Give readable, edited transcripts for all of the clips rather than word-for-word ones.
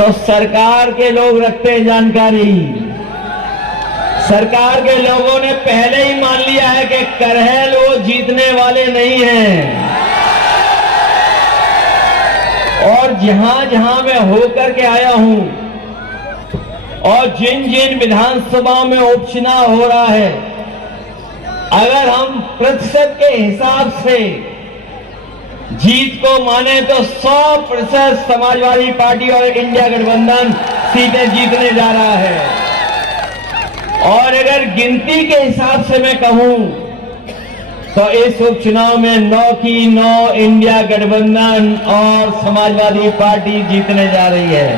तो सरकार के लोग रखते हैं जानकारी। सरकार के लोगों ने पहले ही मान लिया है कि करहल वो जीतने वाले नहीं हैं। और जहां जहां मैं होकर के आया हूं और जिन जिन विधानसभा में उपचुनाव हो रहा है, अगर हम प्रतिशत के हिसाब से जीत को माने तो 100% समाजवादी पार्टी और इंडिया गठबंधन सीटें जीतने जा रहा है। और अगर गिनती के हिसाब से मैं कहूं तो इस उपचुनाव में 9 की 9 इंडिया गठबंधन और समाजवादी पार्टी जीतने जा रही है।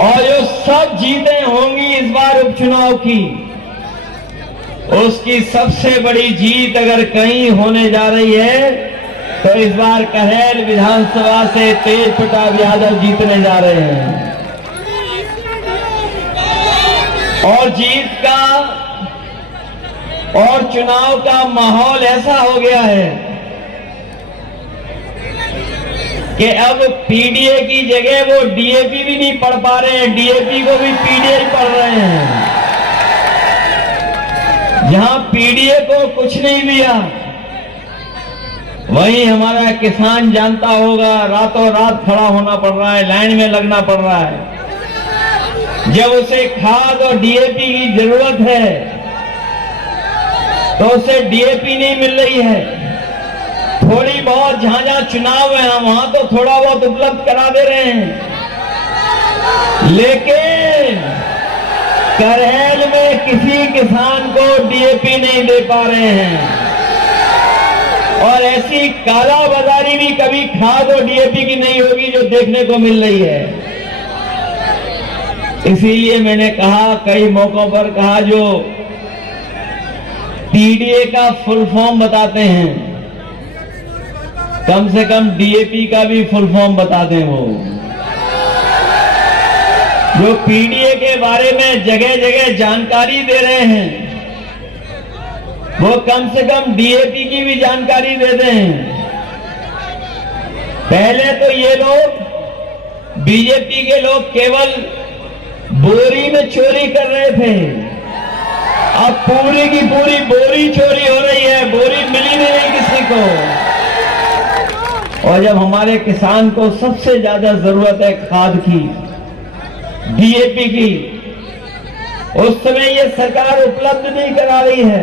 और जो सब जीतें होंगी इस बार उपचुनाव की, उसकी सबसे बड़ी जीत अगर कहीं होने जा रही है तो इस बार करहल विधानसभा से तेज प्रताप यादव जीतने जा रहे हैं। और जीत का और चुनाव का माहौल ऐसा हो गया है कि अब पीडीए की जगह वो डीएपी भी नहीं पढ़ पा रहे हैं, डीएपी को भी पीडीए ही पढ़ रहे हैं। जहां पीडीए को कुछ नहीं मिला, वहीं हमारा किसान जानता होगा रातों रात खड़ा होना पड़ रहा है, लाइन में लगना पड़ रहा है। जब उसे खाद और डीएपी की जरूरत है तो उसे डीएपी नहीं मिल रही है। थोड़ी बहुत जहां जहां चुनाव है वहां तो थोड़ा बहुत उपलब्ध करा दे रहे हैं, लेकिन करहल में किसी किसान को डीएपी नहीं दे पा रहे हैं। और ऐसी कालाबाजारी भी कभी खाद और डीएपी की नहीं होगी जो देखने को मिल रही है। इसीलिए मैंने कहा, कई मौकों पर कहा, जो पीडीए का फुल फॉर्म बताते हैं कम से कम डीएपी का भी फुल फॉर्म बता दें। वो जो पीडीए के बारे में जगह जगह जानकारी दे रहे हैं, वो कम से कम डीएपी की भी जानकारी दे दें। पहले तो ये लोग बीजेपी के लोग केवल बोरी में चोरी कर रहे थे, अब पूरी की पूरी बोरी चोरी हो रही है, बोरी मिली नहीं किसी को। और जब हमारे किसान को सबसे ज्यादा जरूरत है खाद की, डीएपी की, उस समय ये सरकार उपलब्ध नहीं करा रही है।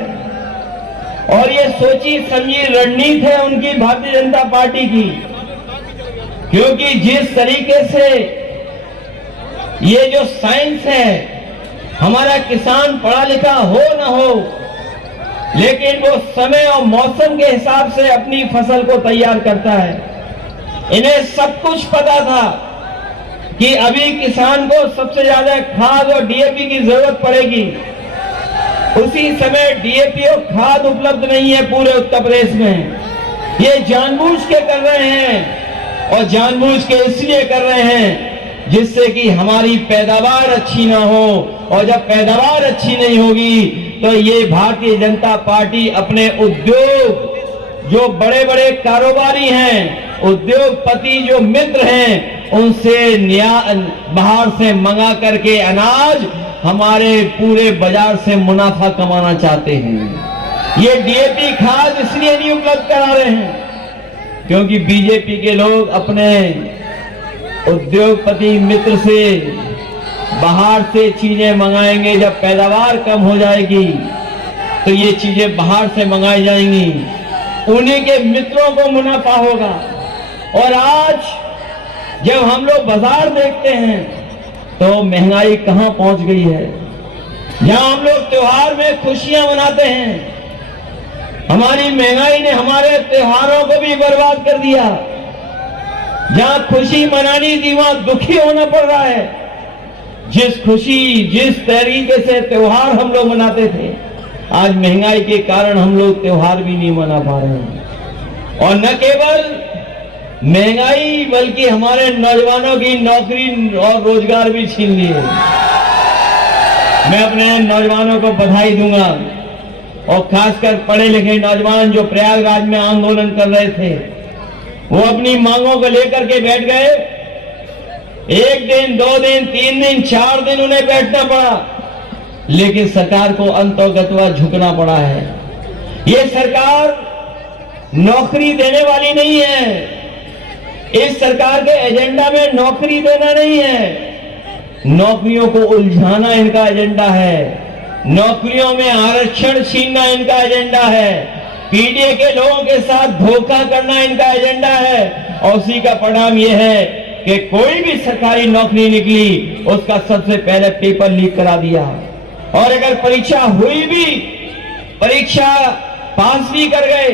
और ये सोची समझी रणनीति है उनकी भारतीय जनता पार्टी की, क्योंकि जिस तरीके से ये जो साइंस है, हमारा किसान पढ़ा लिखा हो न हो, लेकिन वो समय और मौसम के हिसाब से अपनी फसल को तैयार करता है। इन्हें सब कुछ पता था कि अभी किसान को सबसे ज्यादा खाद और डीएपी की जरूरत पड़ेगी। उसी समय डीएपी और खाद उपलब्ध नहीं है पूरे उत्तर प्रदेश में। ये जानबूझ के कर रहे हैं, और जानबूझ के इसलिए कर रहे हैं जिससे कि हमारी पैदावार अच्छी ना हो। और जब पैदावार अच्छी नहीं होगी तो ये भारतीय जनता पार्टी अपने उद्योग, जो बड़े बड़े कारोबारी हैं, उद्योगपति जो मित्र हैं, उनसे बाहर से मंगा करके अनाज हमारे पूरे बाजार से मुनाफा कमाना चाहते हैं। ये डीएपी खाद इसलिए नहीं उपलब्ध करा रहे हैं क्योंकि बीजेपी के लोग अपने उद्योगपति मित्र से बाहर से चीजें मंगाएंगे। जब पैदावार कम हो जाएगी तो ये चीजें बाहर से मंगाई जाएंगी, उन्हीं के मित्रों को मुनाफा होगा। और आज जब हम लोग बाजार देखते हैं तो महंगाई कहां पहुंच गई है। जहां हम लोग त्योहार में खुशियां मनाते हैं, हमारी महंगाई ने हमारे त्योहारों को भी बर्बाद कर दिया। जहां खुशी मनानी थी वहां दुखी होना पड़ रहा है। जिस तरीके से त्योहार हम लोग मनाते थे, आज महंगाई के कारण हम लोग त्योहार भी नहीं मना पा रहे हैं। और न केवल महंगाई बल्कि हमारे नौजवानों की नौकरी और रोजगार भी छीन लिए। मैं अपने नौजवानों को बधाई दूंगा, और खासकर पढ़े लिखे नौजवान जो प्रयागराज में आंदोलन कर रहे थे, वो अपनी मांगों को लेकर के बैठ गए एक दिन, 2 दिन, 3 दिन, 4 दिन उन्हें बैठना पड़ा, लेकिन सरकार को अंतोगत्वा झुकना पड़ा है। ये सरकार नौकरी देने वाली नहीं है। इस सरकार के एजेंडा में नौकरी देना नहीं है, नौकरियों को उलझाना इनका एजेंडा है, नौकरियों में आरक्षण छीनना इनका एजेंडा है, पीडीए के लोगों के साथ धोखा करना इनका एजेंडा है। और उसी का परिणाम यह है कि कोई भी सरकारी नौकरी निकली, उसका सबसे पहले पेपर लीक करा दिया, और अगर परीक्षा हुई भी, परीक्षा पास भी कर गए,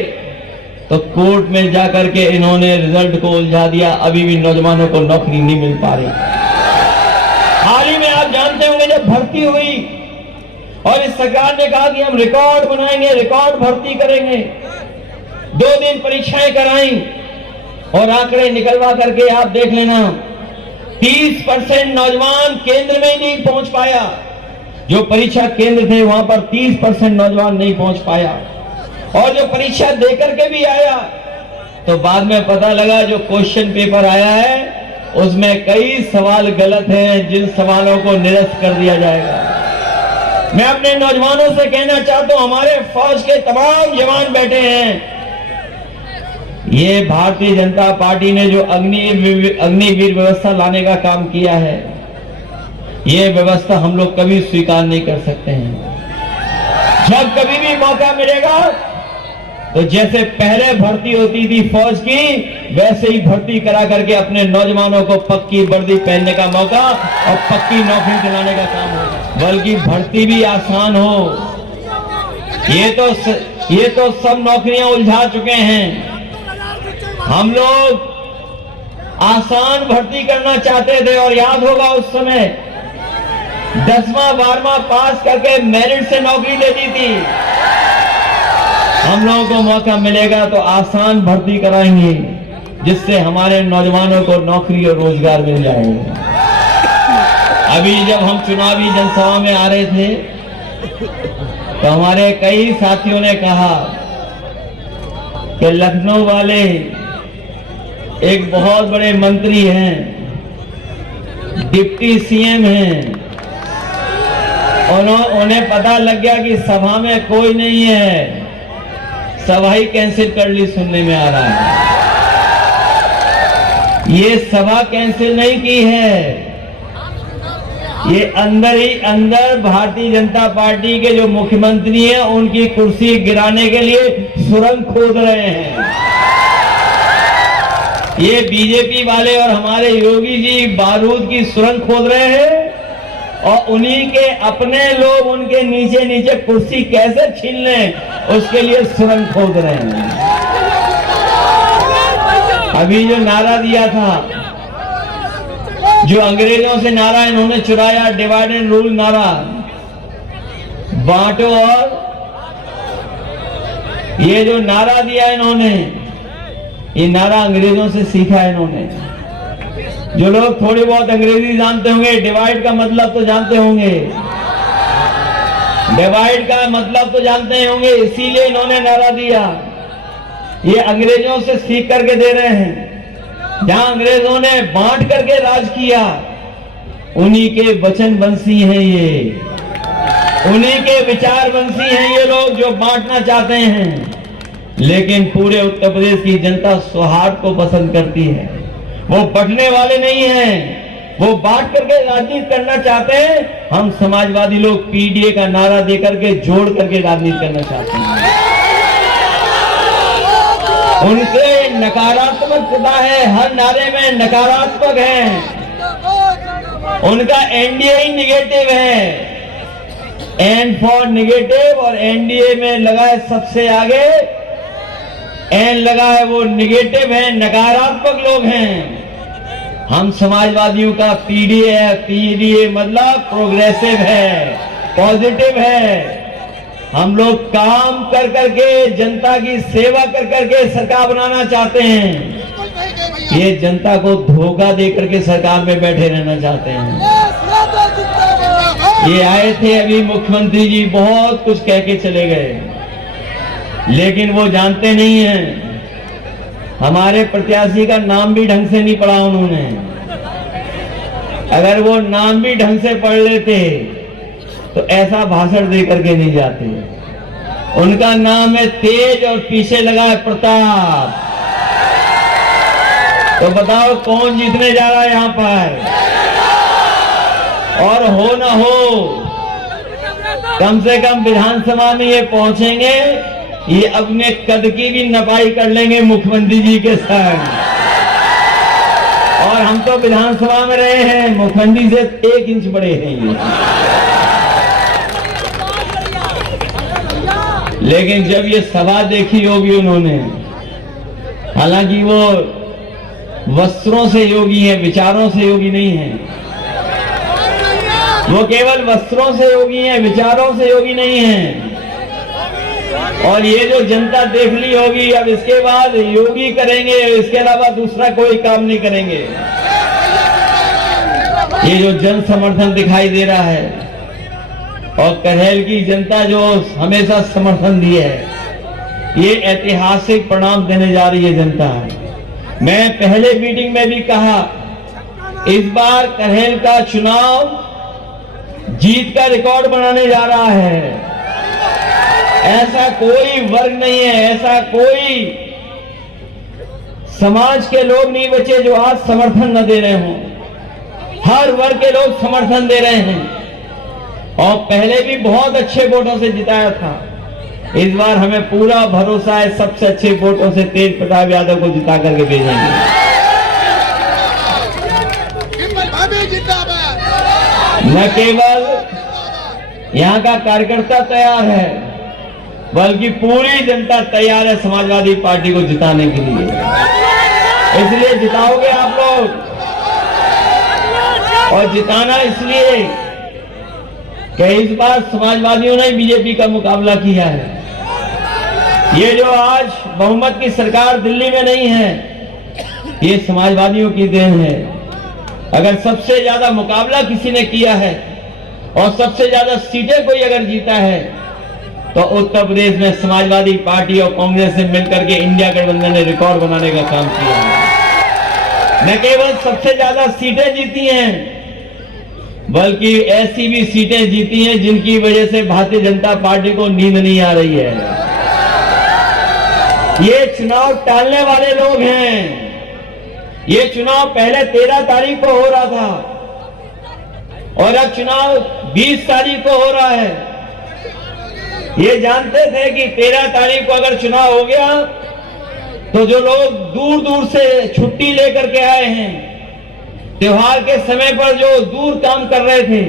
तो कोर्ट में जाकर के इन्होंने रिजल्ट को उलझा दिया। अभी भी नौजवानों को नौकरी नहीं मिल पा रही। हाल ही में आप जानते होंगे जब भर्ती हुई और इस सरकार ने कहा कि हम रिकॉर्ड बनाएंगे, रिकॉर्ड भर्ती करेंगे, 2 दिन परीक्षाएं कराई और आंकड़े निकलवा करके आप देख लेना, 30% नौजवान केंद्र में ही नहीं पहुंच पाया। जो परीक्षा केंद्र थे वहां पर 30% नौजवान नहीं पहुंच पाया, और जो परीक्षा देकर के भी आया तो बाद में पता लगा जो क्वेश्चन पेपर आया है उसमें कई सवाल गलत हैं, जिन सवालों को निरस्त कर दिया जाएगा। मैं अपने नौजवानों से कहना चाहता हूं, हमारे फौज के तमाम जवान बैठे हैं, ये भारतीय जनता पार्टी ने जो अग्निवीर व्यवस्था लाने का काम किया है, ये व्यवस्था हम लोग कभी स्वीकार नहीं कर सकते हैं। जब कभी भी मौका मिलेगा तो जैसे पहले भर्ती होती थी फौज की, वैसे ही भर्ती करा करके अपने नौजवानों को पक्की वर्दी पहनने का मौका और पक्की नौकरी दिलाने का काम होगा, बल्कि भर्ती भी आसान हो। ये तो सब नौकरियां उलझा चुके हैं। हम लोग आसान भर्ती करना चाहते थे, और याद होगा उस समय 10वां 12वां पास करके मेरिट से नौकरी ले दी थी। हम लोगों को मौका मिलेगा तो आसान भर्ती कराएंगे, जिससे हमारे नौजवानों को नौकरी और रोजगार मिल जाएगा। अभी जब हम चुनावी जनसभा में आ रहे थे तो हमारे कई साथियों ने कहा कि लखनऊ वाले एक बहुत बड़े मंत्री हैं, डिप्टी सीएम हैं, उन्हें पता लग गया कि सभा में कोई नहीं है, सभा ही कैंसिल कर ली, सुनने में आ रहा है। ये सभा कैंसिल नहीं की है, ये अंदर ही अंदर भारतीय जनता पार्टी के जो मुख्यमंत्री हैं उनकी कुर्सी गिराने के लिए सुरंग खोद रहे हैं। ये बीजेपी वाले और हमारे योगी जी बारूद की सुरंग खोद रहे हैं, और उन्हीं के अपने लोग उनके नीचे नीचे कुर्सी कैसे छीन लें उसके लिए सुरंग खोद रहे हैं। अभी जो नारा दिया था, जो अंग्रेजों से नारा इन्होंने चुराया, डिवाइड एंड रूल नारा, बांटो, और ये जो नारा दिया इन्होंने, ये नारा अंग्रेजों से सीखा इन्होंने। जो लोग थोड़ी बहुत अंग्रेजी जानते होंगे, डिवाइड का मतलब तो जानते होंगे, डिवाइड का मतलब तो जानते होंगे, इसीलिए इन्होंने नारा दिया। ये अंग्रेजों से सीख करके दे रहे हैं। जहां अंग्रेजों ने बांट करके राज किया, उन्हीं के वचन वंशी हैं ये, उन्हीं के विचार वंशी हैं ये लोग जो बांटना चाहते हैं। लेकिन पूरे उत्तर प्रदेश की जनता सौहार्द को पसंद करती है, वो बंटने वाले नहीं हैं, वो बांट करके राजनीति करना चाहते हैं। हम समाजवादी लोग पीडीए का नारा देकर के जोड़ करके राजनीति करना चाहते हैं। उनके नकारात्मकता है, हर नारे में नकारात्मक है। उनका एनडीए ही निगेटिव है, एन फॉर निगेटिव, और एनडीए में लगा है सबसे आगे, एन लगा है, वो निगेटिव है, नकारात्मक लोग हैं। हम समाजवादियों का पीडीए है, पीडीए मतलब प्रोग्रेसिव है, पॉजिटिव है। हम लोग काम कर करके, जनता की सेवा कर करके सरकार बनाना चाहते हैं। ये जनता को धोखा दे करके सरकार में बैठे रहना चाहते हैं। ये आए थे अभी मुख्यमंत्री जी, बहुत कुछ कह के चले गए, लेकिन वो जानते नहीं हैं हमारे प्रत्याशी का नाम भी ढंग से नहीं पढ़ा उन्होंने। अगर वो नाम भी ढंग से पढ़ लेते तो ऐसा भाषण दे करके नहीं जाते। उनका नाम है तेज और पीछे लगा है प्रताप। तो बताओ कौन जीतने जा रहा है यहां पर? और हो ना हो कम से कम विधानसभा में ये पहुंचेंगे, ये अपने कद की भी नपाई कर लेंगे मुख्यमंत्री जी के संग। और हम तो विधानसभा में रहे हैं, मुख्यमंत्री से 1 इंच बड़े हैं ये। लेकिन जब ये सभा देखी होगी उन्होंने, हालांकि वो वस्त्रों से योगी है, विचारों से योगी नहीं है। वो केवल वस्त्रों से योगी है, विचारों से योगी नहीं है। और ये जो जनता देख ली होगी, अब इसके बाद योगी करेंगे, इसके अलावा दूसरा कोई काम नहीं करेंगे। ये जो जन समर्थन दिखाई दे रहा है और करहेल की जनता जो हमेशा समर्थन दी है, ये ऐतिहासिक परिणाम देने जा रही है जनता। मैं पहले मीटिंग में भी कहा, इस बार करहेल का चुनाव जीत का रिकॉर्ड बनाने जा रहा है। ऐसा कोई वर्ग नहीं है, ऐसा कोई समाज के लोग नहीं बचे जो आज समर्थन न दे रहे हों। हर वर्ग के लोग समर्थन दे रहे हैं और पहले भी बहुत अच्छे वोटों से जिताया था। इस बार हमें पूरा भरोसा है, सबसे अच्छे वोटों से तेज प्रताप यादव को जिता करके भेजेंगे। न केवल यहाँ का कार्यकर्ता तैयार है, बल्कि पूरी जनता तैयार है समाजवादी पार्टी को जिताने के लिए। इसलिए जिताओगे आप लोग, और जिताना इसलिए कि इस बार समाजवादियों ने बीजेपी का मुकाबला किया है। ये जो आज बहुमत की सरकार दिल्ली में नहीं है, ये समाजवादियों की देन है। अगर सबसे ज्यादा मुकाबला किसी ने किया है और सबसे ज्यादा सीटें कोई अगर जीता है तो उत्तर प्रदेश में समाजवादी पार्टी और कांग्रेस से मिलकर के इंडिया गठबंधन ने रिकॉर्ड बनाने का काम किया है। न केवल सबसे ज्यादा सीटें जीती हैं, बल्कि ऐसी भी सीटें जीती हैं जिनकी वजह से भारतीय जनता पार्टी को नींद नहीं आ रही है। ये चुनाव टालने वाले लोग हैं। ये चुनाव पहले 13 तारीख को हो रहा था और अब चुनाव 20 तारीख को हो रहा है। ये जानते थे कि 13 तारीख को अगर चुनाव हो गया तो जो लोग दूर दूर से छुट्टी लेकर के आए हैं, त्योहार के समय पर जो दूर काम कर रहे थे,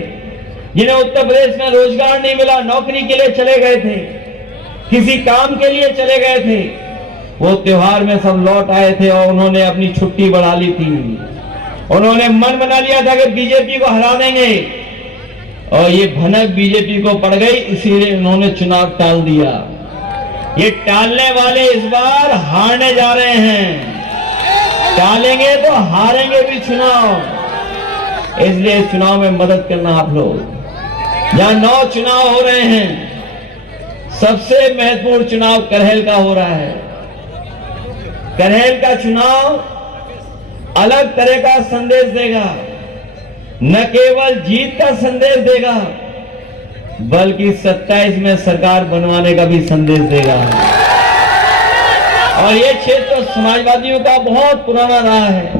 जिन्हें उत्तर प्रदेश में रोजगार नहीं मिला, नौकरी के लिए चले गए थे, किसी काम के लिए चले गए थे, वो त्योहार में सब लौट आए थे और उन्होंने अपनी छुट्टी बढ़ा ली थी। उन्होंने मन बना लिया था कि बीजेपी को हरा देंगे और ये भनक बीजेपी को पड़ गई, इसीलिए उन्होंने चुनाव टाल दिया। ये टालने वाले इस बार हारने जा रहे हैं। टालेंगे तो हारेंगे भी चुनाव। इसलिए इस चुनाव में मदद करना आप लोग। जहां 9 चुनाव हो रहे हैं, सबसे महत्वपूर्ण चुनाव करहेल का हो रहा है। करहेल का चुनाव अलग तरह का संदेश देगा। न केवल जीत का संदेश देगा, बल्कि 27 में सरकार बनवाने का भी संदेश देगा। और ये क्षेत्र समाजवादियों का बहुत पुराना रहा है,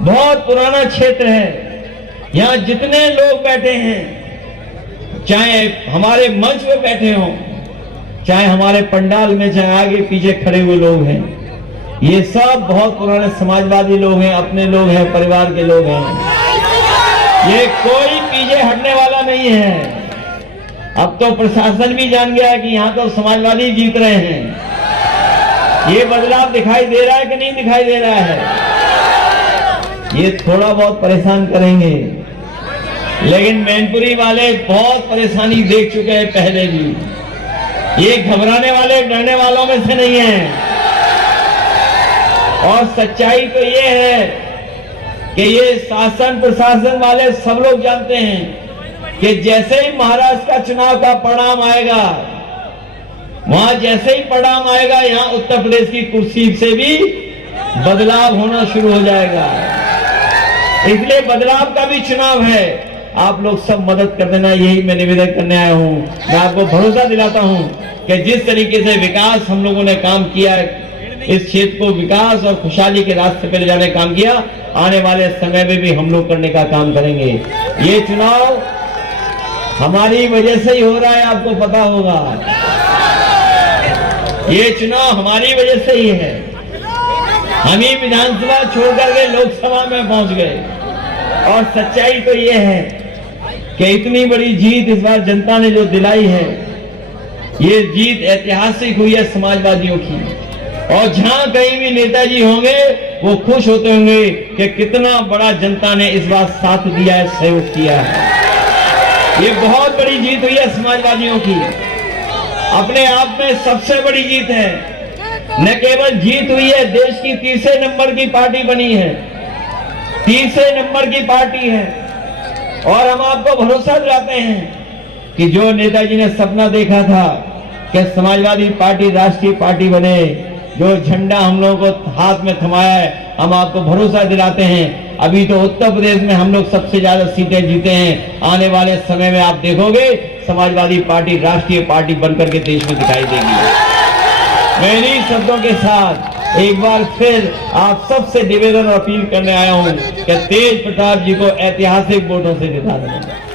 बहुत पुराना क्षेत्र है। यहां जितने लोग बैठे हैं, चाहे हमारे मंच में बैठे हों, चाहे हमारे पंडाल में, चाहे आगे पीछे खड़े हुए लोग हैं, ये सब बहुत पुराने समाजवादी लोग हैं, अपने लोग हैं, परिवार के लोग हैं। ये कोई पीछे हटने वाला नहीं है। अब तो प्रशासन भी जान गया है कि यहां तो समाजवादी जीत रहे हैं। ये बदलाव दिखाई दे रहा है कि नहीं दिखाई दे रहा है? ये थोड़ा बहुत परेशान करेंगे, लेकिन मैनपुरी वाले बहुत परेशानी देख चुके हैं पहले भी। ये घबराने वाले, डरने वालों में से नहीं है। और सच्चाई तो ये है कि ये शासन प्रशासन वाले सब लोग जानते हैं कि जैसे ही महाराष्ट्र का चुनाव का परिणाम आएगा, वहां जैसे ही परिणाम आएगा, यहां उत्तर प्रदेश की कुर्सी से भी बदलाव होना शुरू हो जाएगा। इसलिए बदलाव का भी चुनाव है। आप लोग सब मदद कर देना, यही मैं निवेदन करने आया हूं। मैं आपको भरोसा दिलाता हूं कि जिस तरीके से विकास हम लोगों ने काम किया है, इस क्षेत्र को विकास और खुशहाली के रास्ते पर ले जाने का काम किया, आने वाले समय में भी हम लोग करने का काम करेंगे। ये चुनाव हमारी वजह से ही हो रहा है, आपको पता होगा। ये चुनाव हमारी वजह से ही है। हम ही विधानसभा छोड़कर के लोकसभा में पहुंच गए, और सच्चाई तो ये है कि इतनी बड़ी जीत इस बार जनता ने जो दिलाई है, ये जीत ऐतिहासिक हुई है समाजवादियों की। और जहां कहीं भी नेताजी होंगे वो खुश होते होंगे कि कितना बड़ा जनता ने इस बार साथ दिया है, सहयोग किया है। ये बहुत बड़ी जीत हुई है समाजवादियों की, अपने आप में सबसे बड़ी जीत है। न केवल जीत हुई है, देश की तीसरे नंबर की पार्टी बनी है, तीसरे नंबर की पार्टी है। और हम आपको भरोसा दिलाते हैं कि जो नेताजी ने सपना देखा था कि समाजवादी पार्टी राष्ट्रीय पार्टी बने, जो झंडा हम लोगों को हाथ में थमाया है, हम आपको भरोसा दिलाते हैं। अभी तो उत्तर प्रदेश में हम लोग सबसे ज्यादा सीटें जीते हैं। आने वाले समय में आप देखोगे समाजवादी पार्टी राष्ट्रीय पार्टी बनकर के देश में दिखाई देगी। मैं इन्हीं शब्दों के साथ एक बार फिर आप सबसे निवेदन और अपील करने आया हूं कि तेज प्रताप जी को ऐतिहासिक वोटों से जिता दें।